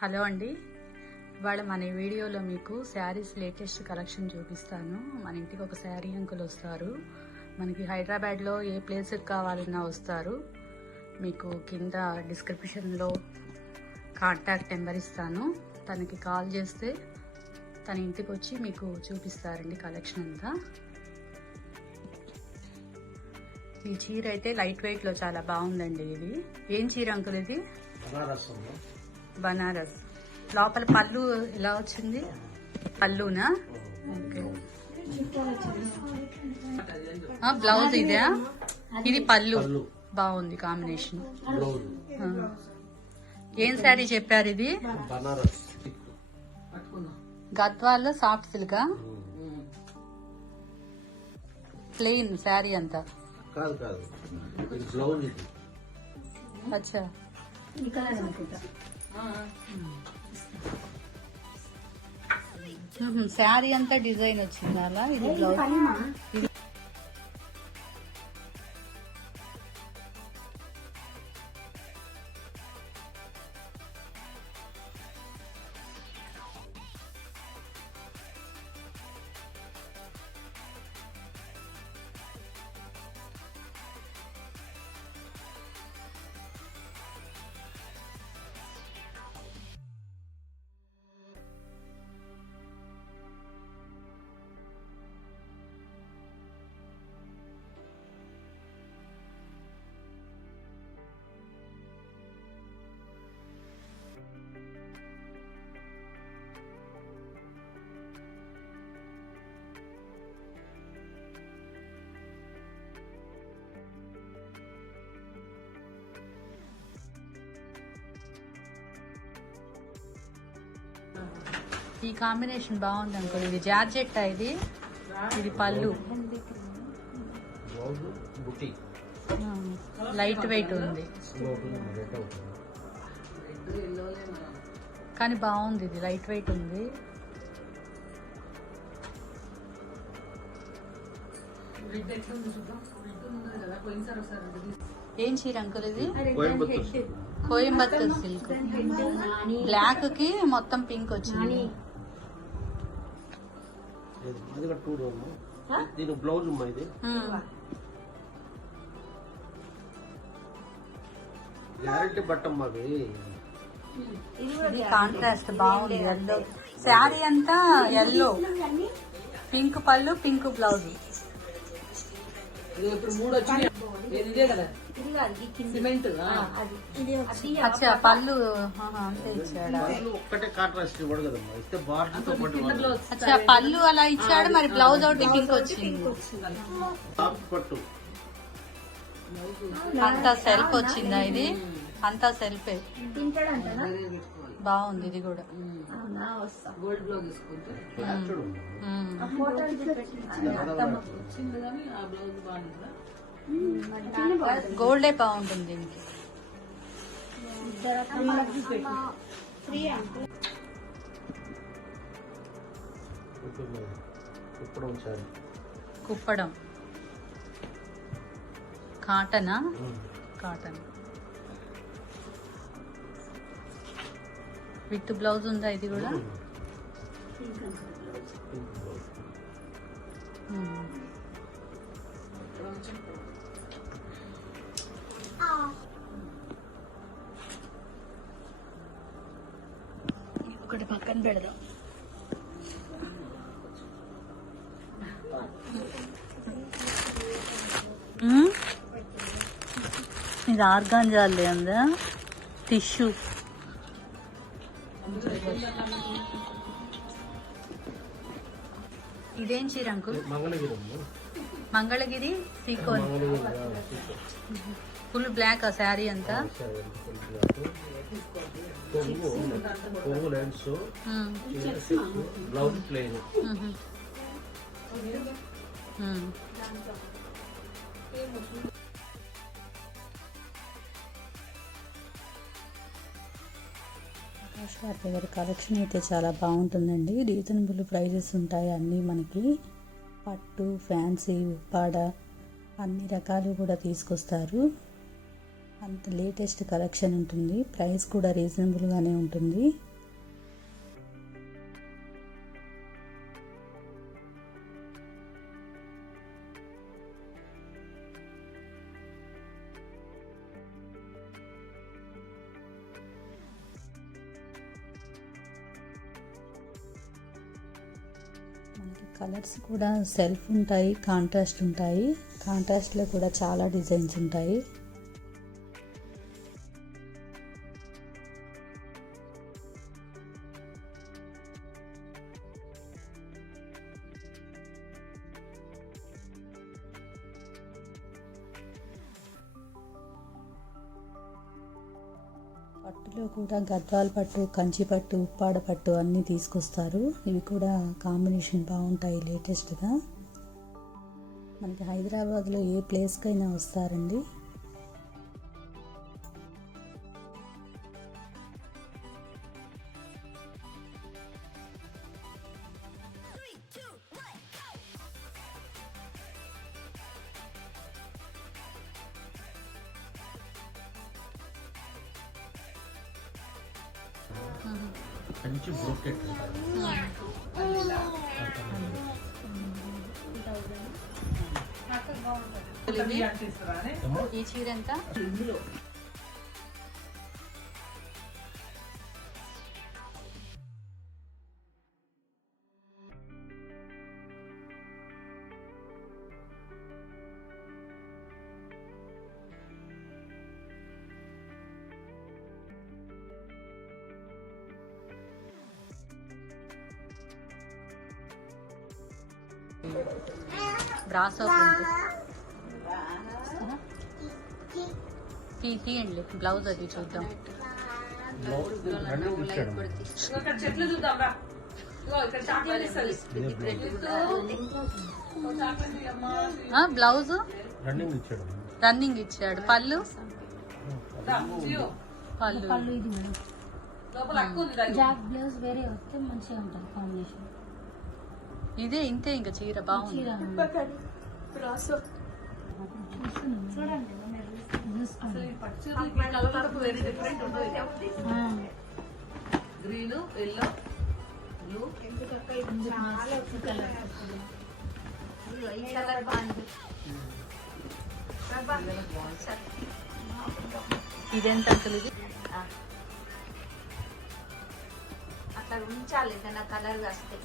Hello అండి, ఇవాళ మన వీడియోలో మీకు శారీస్ లేటెస్ట్ కలెక్షన్ చూపిస్తాను. మన ఇంటికి ఒక శారీ అంకుల్ వస్తారు. మనకి హైదరాబాద్లో ఏ ప్లేస్కి కావాలన్నా వస్తారు. మీకు కింద డిస్క్రిప్షన్లో కాంటాక్ట్ నెంబర్ ఇస్తాను. తనకి కాల్ చేస్తే తన ఇంటికి వచ్చి మీకు చూపిస్తారండి కలెక్షన్ అంతా. ఈ చీర అయితే లైట్ వెయిట్లో చాలా బాగుందండి. ఇది ఏం చీర అంకుల్? ఇది బనారస్. లోపల పళ్ళు ఎలా వచ్చింది? పళ్ళునా? ఓకే. బ్లౌజ్ ఇదే? ఇది పళ్ళు. బాగుంది కాంబినేషన్. ఏం శారీ చెప్పారు ఇది? గద్వాల్లో సాఫ్ట్ సిల్క్. ప్లెయిన్ శారీ అంతా. అచ్చా, శారీ అంతా డిజైన్ వచ్చింది అలా. ఇది బ్లౌజ్. ఈ కాంబినేషన్ బాగుంది అనుకో. ఇది జార్జెట్. ఇది పళ్ళు. లైట్ వెయిట్ ఉంది కానీ బాగుంది. ఇది లైట్ వెయిట్ ఉంది. ఏం చీర అంకుల్ ఇది? కోయంబత్తూర్ సిల్క్. బ్లాక్ కి మొత్తం పింక్ వచ్చింది. కాంట్రాస్ట్ బాగుంది. ఎల్లో శారీ అంతా ఎల్లో, పింక్ పళ్ళు, పింక్ బ్లౌజ్. పళ్ళు అంతే ఇచ్చాడు. పళ్ళు అలా ఇచ్చాడు. మరి బ్లౌజ్ ఒకటి పింక్ వచ్చింది. అంతా సెల్ఫ్ వచ్చిందా? ఇది అంతా సెల్ఫే. బాగుంది ఇది కూడా. గోల్డే బాగుంటుంది దీనికి. కుప్పడం కాటనా? కాటన్ విత్ బ్లౌజ్ ఉందా? ఇది కూడా ఒకటి పక్కన పెడదాం. ఇది ఆర్గాంజాలే ఉందా? టిష్యూ. ఇదేం చీర అంకుల్? మంగళగిరి సీకోన్. ఫుల్ బ్లాక్ ఆ శారీ అంతా. ఆకాష్ గారి కలెక్షన్ అయితే చాలా బాగుంటుందండి. రీజనబుల్ ప్రైజెస్ ఉంటాయి అన్నీ. మనకి పట్టు, ఫ్యాన్సీ, ఉప్పాడ అన్ని రకాలు కూడా తీసుకొస్తారు. అంత లేటెస్ట్ కలెక్షన్ ఉంటుంది. ప్రైస్ కూడా రీజనబుల్గానే ఉంటుంది. కలర్స్ కూడా సెల్ఫ్ ఉంటాయి, కాంట్రాస్ట్ ఉంటాయి. కాంట్రాస్ట్లో కూడా చాలా డిజైన్స్ ఉంటాయి. పట్టులో కూడా గద్వాల్ పట్టు, కంచి పట్టు, ఉప్పాడ పట్టు అన్నీ తీసుకొస్తారు. ఇవి కూడా కాంబినేషన్ బాగుంటాయి లేటెస్ట్గా. మనకి హైదరాబాద్లో ఏ ప్లేస్కైనా వస్తారండి. కంచి బ్రోకెట్ ఈ చీర ఎంత? బ్రాసో తీయండి. బ్లౌజ్ అది చూద్దాం. బ్లౌజ్ రన్నింగ్ ఇచ్చాడు. పళ్ళు ఇదే ఇంతే. ఇంకా చీర బాగుంది. Green, yellow, blue. ఇదెంత అంకుల్? ఇది అట్లా ఉంచాలి నా కలర్ వస్తే.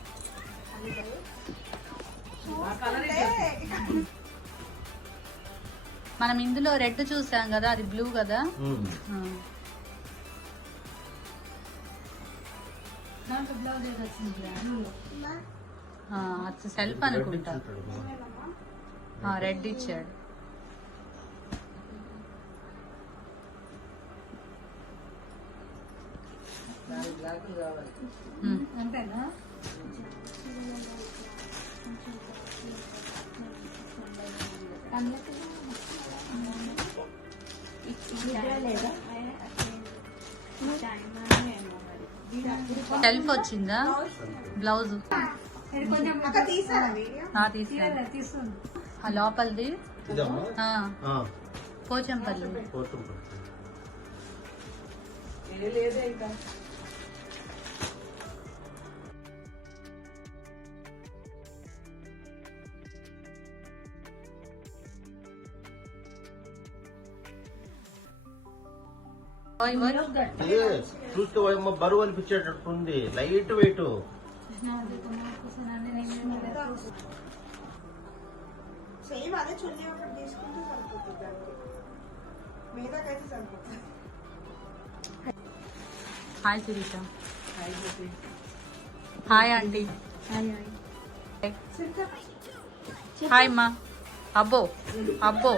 మనం ఇందులో రెడ్ చూసాం కదా, అది బ్లూ కదా. అది సెల్ఫ్ అనుకుంటా. రెడ్ ఇచ్చాడు. అంతేనా? సెల్ఫ్ వచ్చిందా బ్లౌజ్? తీసుకుని లోపలిది పోచంపల్లి. చూస్తే బరువు అనిపించేటట్టుంది. Light weight. సేమ్ అదే చున్నీ ఒకటి తీసుకుంటే సరిపోతుంది. మీదకైతే సరిపోతుంది. Hi Sirisha. Hi aunty. Hi అమ్మా. అబ్బో అబ్బో